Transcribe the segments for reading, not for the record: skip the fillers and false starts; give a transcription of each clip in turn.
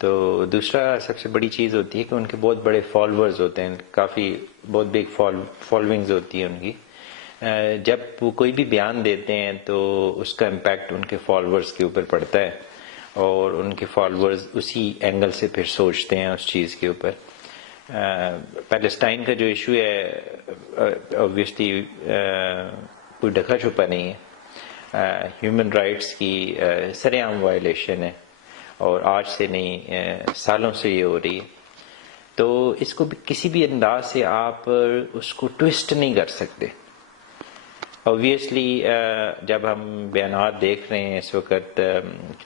تو دوسرا سب سے بڑی چیز ہوتی ہے کہ ان کے بہت بڑے فالوورز ہوتے ہیں، کافی بہت بگ فالوئنگز ہوتی ہے ان کی. جب وہ کوئی بھی بیان دیتے ہیں تو اس کا امپیکٹ ان کے فالوورز کے اوپر پڑتا ہے، اور ان کے فالوورز اسی اینگل سے پھر سوچتے ہیں اس چیز کے اوپر. پیلسٹائن کا جو ایشو ہے اوبویسلی کوئی ڈھکا چھپا نہیں ہے، ہیومن رائٹس کی سر عام وائلیشن ہے، اور آج سے نہیں سالوں سے یہ ہو رہی ہے. تو اس کو بھی کسی بھی انداز سے آپ اس کو ٹویسٹ نہیں کر سکتے. اوبویسلی جب ہم بیانات دیکھ رہے ہیں اس وقت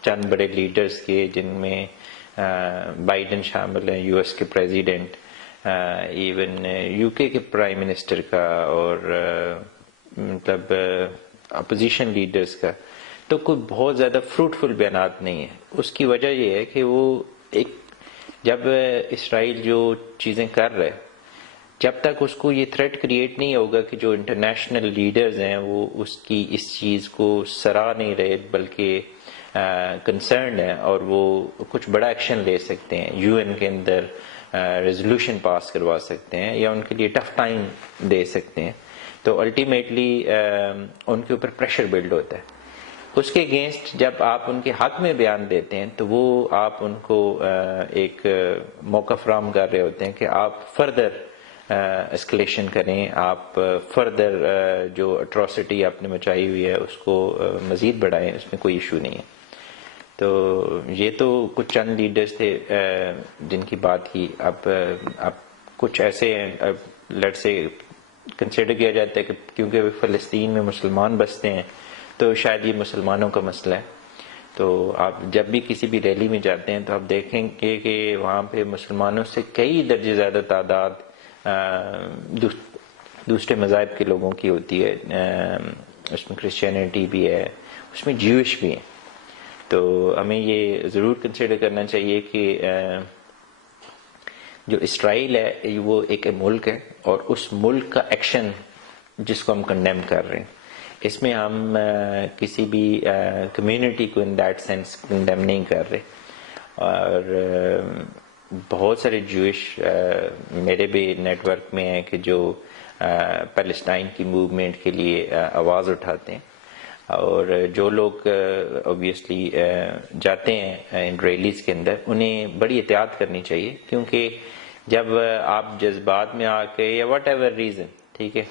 چند بڑے لیڈرز کے، جن میں بائیڈن شامل ہیں، یو ایس کے پریزیڈنٹ، ایون یو کے پرائم منسٹر کا، اور مطلب اپوزیشن لیڈرز کا، تو کوئی بہت زیادہ فروٹفل بیانات نہیں ہے. اس کی وجہ یہ ہے کہ وہ ایک جب اسرائیل جو چیزیں کر رہے، جب تک اس کو یہ تھریٹ کریٹ نہیں ہوگا کہ جو انٹرنیشنل لیڈرز ہیں وہ اس چیز کو سراہ نہیں رہے، بلکہ کنسرنڈ ہیں اور وہ کچھ بڑا ایکشن لے سکتے ہیں، یو این کے اندر ریزولوشن پاس کروا سکتے ہیں، یا ان کے لیے ٹف ٹائم دے سکتے ہیں، تو الٹیمیٹلی ان کے اوپر پریشر بلڈ ہوتا ہے. اس کے اگینسٹ جب آپ ان کے حق میں بیان دیتے ہیں تو وہ آپ ان کو ایک موقع فراہم کر رہے ہوتے ہیں کہ آپ فردر اسکلیشن کریں، آپ فردر جو اٹراسٹی آپ نے مچائی ہوئی ہے اس کو مزید بڑھائیں، اس میں کوئی ایشو نہیں ہے. تو یہ تو کچھ چند لیڈرز تھے جن کی بات کی. اب کچھ ایسے ہیں، لیٹ سے کنسیڈر کیا جاتا ہے کہ کیونکہ فلسطین میں مسلمان بستے ہیں تو شاید یہ مسلمانوں کا مسئلہ ہے. تو آپ جب بھی کسی بھی ریلی میں جاتے ہیں تو آپ دیکھیں گے کہ وہاں پہ مسلمانوں سے کئی درجے زیادہ تعداد دوسرے مذاہب کے لوگوں کی ہوتی ہے. اس میں کرسچینٹی بھی ہے، اس میں جیوش بھی ہیں. تو ہمیں یہ ضرور کنسیڈر کرنا چاہیے کہ جو اسرائیل ہے وہ ایک ملک ہے، اور اس ملک کا ایکشن جس کو ہم کنڈیم کر رہے ہیں، اس میں ہم کسی بھی کمیونٹی کو ان دیٹ سینس کنڈیم نہیں کر رہے. اور بہت سارے جوئش میرے بھی نیٹ ورک میں ہیں کہ جو پیلسٹائن کی موومنٹ کے لیے آواز اٹھاتے ہیں، اور جو لوگ اوبویسلی جاتے ہیں ان ریلیز کے اندر انہیں بڑی احتیاط کرنی چاہیے، کیونکہ جب آپ جذبات میں آ کے یا واٹ ایور ریزن، ٹھیک ہے،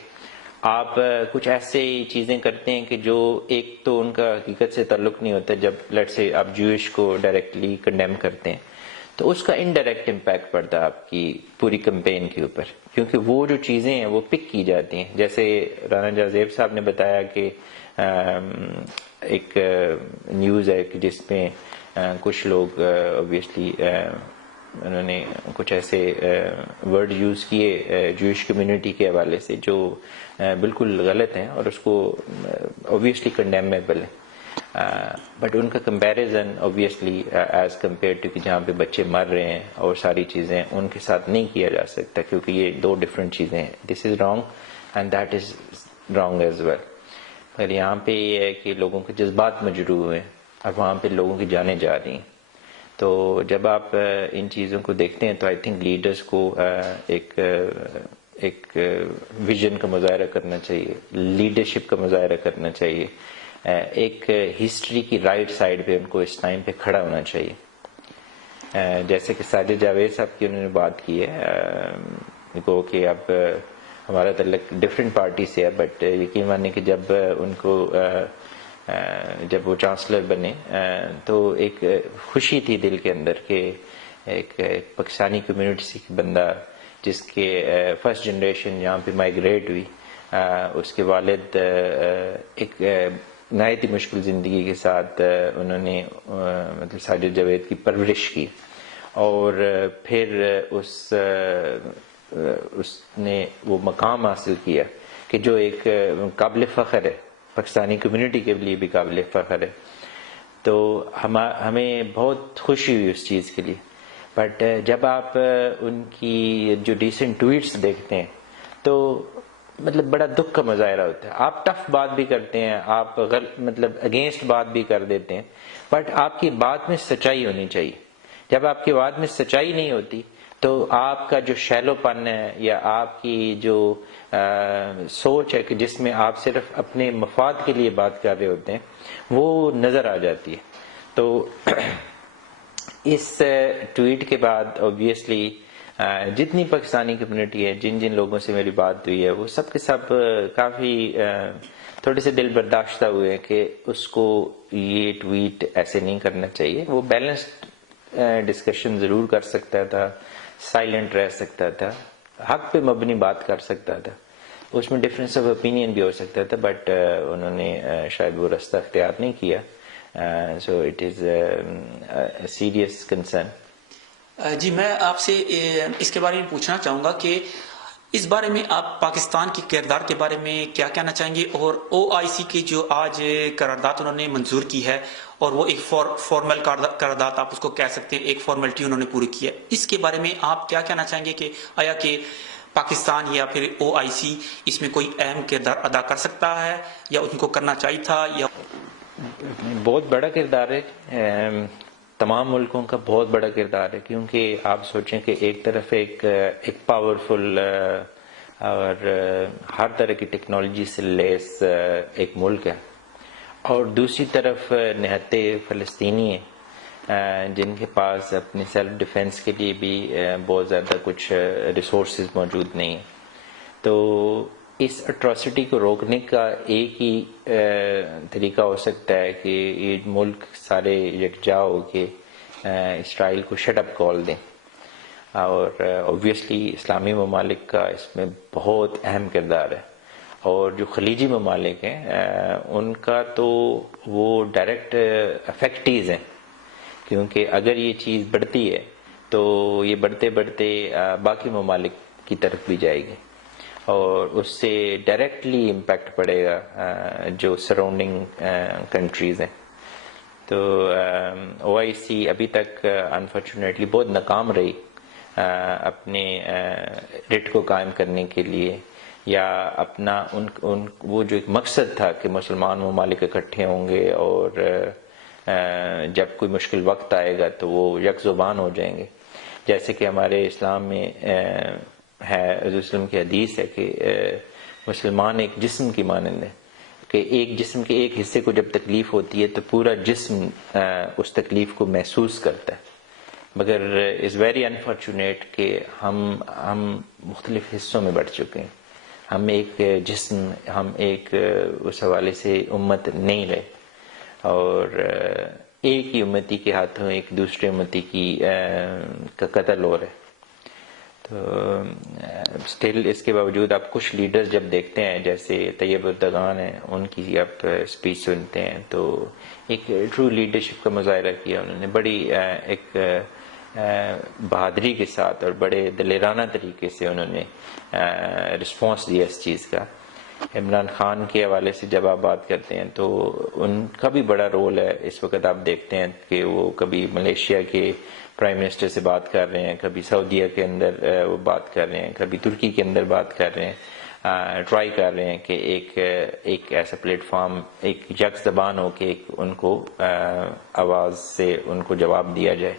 آپ کچھ ایسے چیزیں کرتے ہیں کہ جو ایک تو ان کا حقیقت سے تعلق نہیں ہوتا. جب لیٹ سے آپ جوئش کو ڈائریکٹلی کنڈیم کرتے ہیں تو اس کا انڈائریکٹ امپیکٹ پڑتا ہے آپ کی پوری کمپین کے اوپر، کیونکہ وہ جو چیزیں ہیں وہ پک کی جاتی ہیں. جیسے رانا جازیب صاحب نے بتایا کہ ایک نیوز ہے کہ جس میں کچھ لوگ اوبویسلی انہوں نے کچھ ایسے ورڈ یوز کیے جوئش کمیونٹی کے حوالے سے جو بالکل غلط ہیں، اور اس کو اوبویسلی کنڈیمیبل ہے. بٹ ان کا comparison obviously is compared to کہ جہاں پہ بچے مر رہے ہیں اور ساری چیزیں ان کے ساتھ نہیں کیا جا سکتا، کیونکہ یہ دو ڈفرینٹ چیزیں ہیں. This is wrong and that is wrong as well. مگر یہاں پہ یہ ہے کہ لوگوں کے جذبات مجروح ہوئے ہیں اور وہاں پہ لوگوں کی جانیں جا رہی ہیں. تو جب آپ ان چیزوں کو دیکھتے ہیں تو آئی تھنک لیڈرز کو ایک ویژن کا مظاہرہ کرنا چاہیے، لیڈرشپ کا مظاہرہ کرنا چاہیے، ایک ہسٹری کی رائٹ سائڈ پہ ان کو اس ٹائم پہ کھڑا ہونا چاہیے. جیسے کہ ساجد جاوید صاحب کی انہوں نے بات کی ہے کہ اب ہمارا تعلق ڈفرینٹ پارٹی سے ہے، بٹ یقین مانیں کہ جب ان کو جب وہ چانسلر بنے تو ایک خوشی تھی دل کے اندر کہ ایک پاکستانی کمیونٹی سے بندہ جس کے فرسٹ جنریشن یہاں پہ مائیگریٹ ہوئی، اس کے والد ایک نہایت ہی مشکل زندگی کے ساتھ انہوں نے مطلب ساجد جاوید کی پرورش کی، اور پھر اس نے وہ مقام حاصل کیا کہ جو ایک قابل فخر ہے، پاکستانی کمیونٹی کے لیے بھی قابل فخر ہے. تو ہمیں بہت خوشی ہوئی اس چیز کے لیے. بٹ جب آپ ان کی جو ریسنٹ ٹویٹس دیکھتے ہیں تو مطلب بڑا دکھ کا مظاہرہ ہوتا ہے. آپ ٹف بات بھی کرتے ہیں، آپ مطلب اگینسٹ بات بھی کر دیتے ہیں، بٹ آپ کی بات میں سچائی ہونی چاہیے. جب آپ کی آواز میں سچائی نہیں ہوتی تو آپ کا جو شیلو پن ہے یا آپ کی جو سوچ ہے کہ جس میں آپ صرف اپنے مفاد کے لیے بات کر رہے ہوتے ہیں وہ نظر آ جاتی ہے. تو اس ٹویٹ کے بعد اوبویسلی جتنی پاکستانی کمیونٹی ہے، جن جن لوگوں سے میری بات ہوئی ہے، وہ سب کے سب کافی تھوڑے سے دل برداشتہ ہوئے کہ اس کو یہ ٹویٹ ایسے نہیں کرنا چاہیے. وہ بیلنسڈ ڈسکشن ضرور کر سکتا تھا، سائلنٹ رہ سکتا تھا، حق پہ مبنی بات کر سکتا تھا، اس میں ڈفرینس آف اوپینین بھی ہو سکتا تھا، بٹ انہوں نے شاید وہ راستہ اختیار نہیں کیا. So it is a serious concern. جی میں آپ سے اس کے بارے میں پوچھنا چاہوں گا کہ اس بارے میں آپ پاکستان کی کردار کے بارے میں کیا کہنا چاہیں گے، اور او آئی سی کی جو آج قرارداد انہوں نے منظور کی ہے اور وہ ایک فارمل قرارداد آپ اس کو کہہ سکتے ہیں، ایک فارمیلٹی انہوں نے پوری کی ہے، اس کے بارے میں آپ کیا کہنا چاہیں گے کہ آیا کہ پاکستان یا پھر او آئی سی اس میں کوئی اہم کردار ادا کر سکتا ہے یا ان کو کرنا چاہیے تھا؟ یا بہت بڑا کردار ہے، تمام ملکوں کا بہت بڑا کردار ہے، کیونکہ آپ سوچیں کہ ایک طرف ایک پاورفل اور ہر طرح کی ٹیکنالوجی سے لیس ایک ملک ہے، اور دوسری طرف نہتے فلسطینی ہیں جن کے پاس اپنے سیلف ڈیفenس کے لیے بھی بہت زیادہ کچھ ریسورسز موجود نہیں ہیں. تو اس اٹراسٹی کو روکنے کا ایک ہی طریقہ ہو سکتا ہے کہ یہ ملک سارے یکجا ہو کے اسرائیل کو شٹ اپ کال دیں. اور اوبویسلی اسلامی ممالک کا اس میں بہت اہم کردار ہے، اور جو خلیجی ممالک ہیں ان کا تو وہ ڈائریکٹ افیکٹیز ہیں، کیونکہ اگر یہ چیز بڑھتی ہے تو یہ بڑھتے بڑھتے باقی ممالک کی طرف بھی جائے گی، اور اس سے ڈائریکٹلی امپیکٹ پڑے گا جو سراؤنڈنگ کنٹریز ہیں. تو او آئی سی ابھی تک انفارچونیٹلی بہت ناکام رہی اپنے رٹ کو قائم کرنے کے لیے، یا اپنا وہ جو ایک مقصد تھا کہ مسلمان ممالک اکٹھے ہوں گے اور جب کوئی مشکل وقت آئے گا تو وہ یک زبان ہو جائیں گے. جیسے کہ ہمارے اسلام میں ہے، حضور وسلم کی حدیث ہے کہ مسلمان ایک جسم کی مانند ہے، کہ ایک جسم کے ایک حصے کو جب تکلیف ہوتی ہے تو پورا جسم اس تکلیف کو محسوس کرتا ہے. مگر از ویری انفارچونیٹ کہ ہم مختلف حصوں میں بٹ چکے ہیں، ہم ایک جسم، ہم ایک اس حوالے سے امت نہیں رہے، اور ایک ہی امتی کے ہاتھوں ایک دوسرے امتی کا قتل ہو رہا ہے. تو اسٹل اس کے باوجود آپ کچھ لیڈرز جب دیکھتے ہیں، جیسے طیب اردگان ہیں، ان کی آپ اسپیچ سنتے ہیں تو ایک ٹرو لیڈرشپ کا مظاہرہ کیا انہوں نے، بڑی ایک بہادری کے ساتھ اور بڑے دلیرانہ طریقے سے انہوں نے رسپانس دیا اس چیز کا. عمران خان کے حوالے سے جب آپ بات کرتے ہیں تو ان کا بھی بڑا رول ہے. اس وقت آپ دیکھتے ہیں کہ وہ کبھی ملیشیا کے پرائم منسٹر سے بات کر رہے ہیں، کبھی سعودیہ کے اندر وہ بات کر رہے ہیں، کبھی ترکی کے اندر بات کر رہے ہیں، ٹرائی کر رہے ہیں کہ ایک ایسا پلیٹ فارم ایک یک زبان ہو کہ ان کو آواز سے ان کو جواب دیا جائے.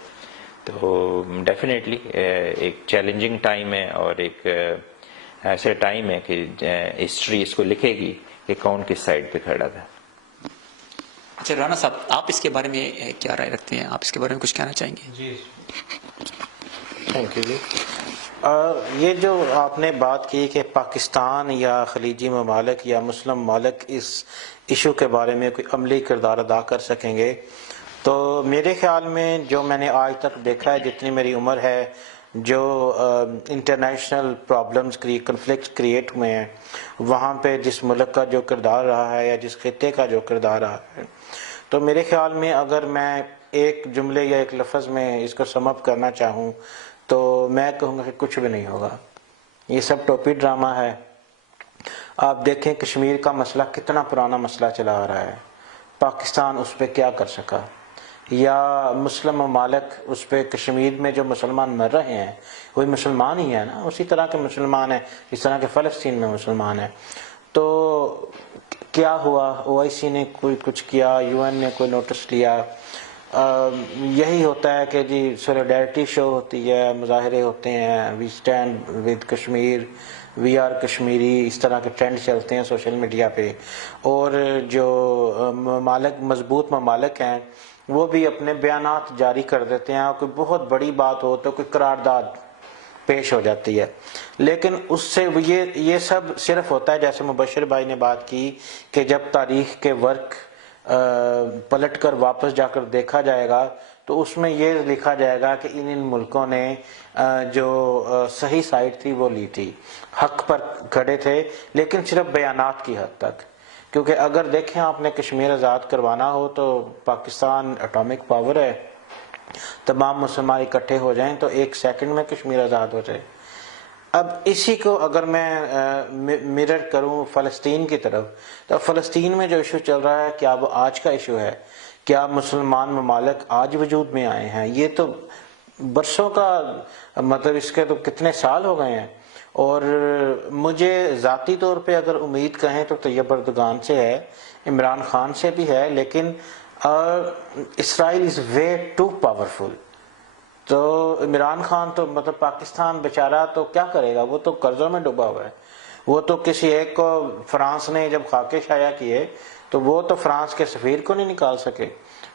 تو ڈیفینیٹلی ایک چیلنجنگ ٹائم ہے، اور ایک ایسا ٹائم ہے کہ ہسٹری اس کو لکھے گی کہ کون کس سائڈ پہ کھڑا تھا. اچھا رانا صاحب، آپ اس کے بارے میں کیا رائے رکھتے ہیں؟ آپ اس کے بارے میں کچھ کہنا چاہیں گے؟ جی تھینک یو. جی یہ جو آپ نے بات کی کہ پاکستان یا خلیجی ممالک یا مسلم ممالک اس ایشو کے بارے میں کوئی عملی کردار ادا کر سکیں گے، تو میرے خیال میں جو میں نے آج تک دیکھا ہے، جتنی میری عمر ہے، جو انٹرنیشنل پرابلمز کنفلکٹس کریٹ ہوئے ہیں، وہاں پہ جس ملک کا جو کردار رہا ہے یا جس خطے کا جو کردار رہا ہے، تو میرے خیال میں اگر میں ایک جملے یا ایک لفظ میں اس کو سم اپ کرنا چاہوں تو میں کہوں گا کہ کچھ بھی نہیں ہوگا. یہ سب ٹوپی ڈرامہ ہے. آپ دیکھیں کشمیر کا مسئلہ کتنا پرانا مسئلہ چلا آ رہا ہے، پاکستان اس پہ کیا کر سکا، یا مسلم ممالک اس پہ کشمیر میں جو مسلمان مر رہے ہیں وہی مسلمان ہی ہیں نا، اسی طرح کے مسلمان ہیں جس طرح کے فلسطین میں مسلمان ہیں. تو کیا ہوا؟ او آئی سی نے کوئی کچھ کیا؟ یو این نے کوئی نوٹس لیا؟ یہی ہوتا ہے کہ جی سولیڈیرٹی شو ہوتی ہے، مظاہرے ہوتے ہیں، we stand with Kashmir, we are Kashmiri, اس طرح کے ٹرینڈ چلتے ہیں سوشل میڈیا پہ. اور جو ممالک مضبوط ممالک ہیں وہ بھی اپنے بیانات جاری کر دیتے ہیں، اور کوئی بہت بڑی بات ہو تو کوئی قرارداد پیش ہو جاتی ہے. لیکن اس سے یہ سب صرف ہوتا ہے، جیسے مبشر بھائی نے بات کی، کہ جب تاریخ کے ورق پلٹ کر واپس جا کر دیکھا جائے گا تو اس میں یہ لکھا جائے گا کہ ان ملکوں نے جو صحیح سائٹ تھی وہ لی تھی، حق پر کھڑے تھے، لیکن صرف بیانات کی حد تک. کیونکہ اگر دیکھیں آپ نے کشمیر آزاد کروانا ہو تو پاکستان اٹامک پاور ہے، تمام مسلمان اکٹھے ہو جائیں تو 1 سیکنڈ میں کشمیر آزاد ہو جائے. اب اسی کو اگر میں مرر کروں فلسطین کی طرف، تو فلسطین میں جو ایشو چل رہا ہے کیا وہ آج کا ایشو ہے؟ کیا مسلمان ممالک آج وجود میں آئے ہیں؟ یہ تو برسوں کا، مطلب اس کے تو کتنے سال ہو گئے ہیں. اور مجھے ذاتی طور پہ اگر امید کہیں تو طیب اردگان سے ہے، عمران خان سے بھی ہے، لیکن اسرائیل از وے ٹو پاورفل. تو عمران خان تو مطلب پاکستان بیچارہ تو کیا کرے گا، وہ تو قرضوں میں ڈوبا ہوا ہے. وہ تو کسی ایک کو فرانس نے جب خاکے شائع کیے تو وہ تو فرانس کے سفیر کو نہیں نکال سکے.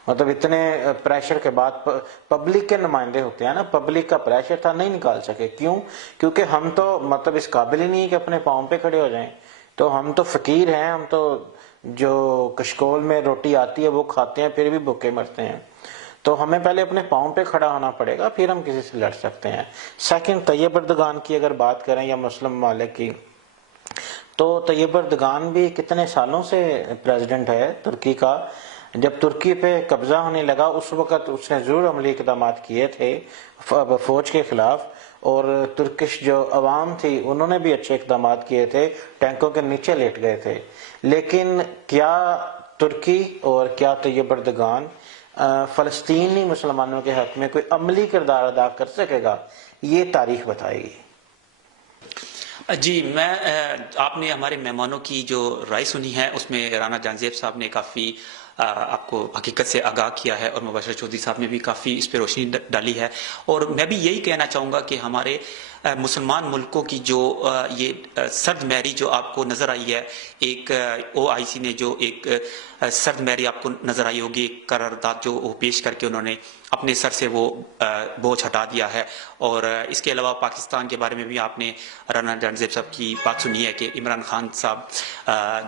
مطلب اتنے پریشر کے بعد پبلک کے نمائندے ہوتے ہیں نا، پبلک کا پریشر تھا، نہیں نکال سکے. کیوں؟ کیونکہ ہم تو مطلب اس قابل ہی نہیں کہ اپنے پاؤں پہ کھڑے ہو جائیں. تو ہم تو فقیر ہیں، ہم تو جو کشکول میں روٹی آتی ہے وہ کھاتے ہیں، پھر بھی بھوکے مرتے ہیں. تو ہمیں پہلے اپنے پاؤں پہ کھڑا ہونا پڑے گا، پھر ہم کسی سے لڑ سکتے ہیں. سیکنڈ، طیب اردگان کی اگر بات کریں یا مسلم ممالک کی، تو طیب اردگان بھی کتنے سالوں سے پریزیڈنٹ ہے ترکی کا. جب ترکی پہ قبضہ ہونے لگا اس وقت اس نے ضرور عملی اقدامات کیے تھے فوج کے خلاف، اور ترکش جو عوام تھی انہوں نے بھی اچھے اقدامات کیے تھے، ٹینکوں کے نیچے لیٹ گئے تھے. لیکن کیا ترکی اور کیا طیب اردگان فلسطینی مسلمانوں کے حق میں کوئی عملی کردار ادا کر سکے گا؟ یہ تاریخ بتائے گی. جی، آپ نے ہمارے مہمانوں کی جو رائے سنی ہے اس میں رانا جہانزیب صاحب نے کافی آپ کو حقیقت سے آگاہ کیا ہے، اور مبشر چودھری صاحب نے بھی کافی اس پہ روشنی ڈالی ہے. اور میں بھی یہی کہنا چاہوں گا کہ ہمارے مسلمان ملکوں کی جو یہ سرد مہری جو آپ کو نظر آئی ہے، ایک OIC نے جو ایک سرد مہری آپ کو نظر آئی ہوگی، ایک قرارداد جو وہ پیش کر کے انہوں نے اپنے سر سے وہ بوجھ ہٹا دیا ہے. اور اس کے علاوہ پاکستان کے بارے میں بھی آپ نے رانا جہانزیب صاحب کی بات سنی ہے کہ عمران خان صاحب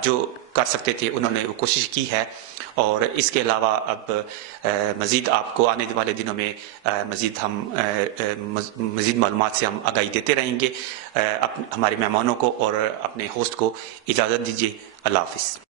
جو کر سکتے تھے انہوں نے وہ کوشش کی ہے. اور اس کے علاوہ اب مزید آپ کو آنے والے دنوں میں مزید معلومات سے ہم آگاہی دیتے رہیں گے. ہمارے مہمانوں کو اور اپنے ہوسٹ کو اجازت دیجیے. اللہ حافظ.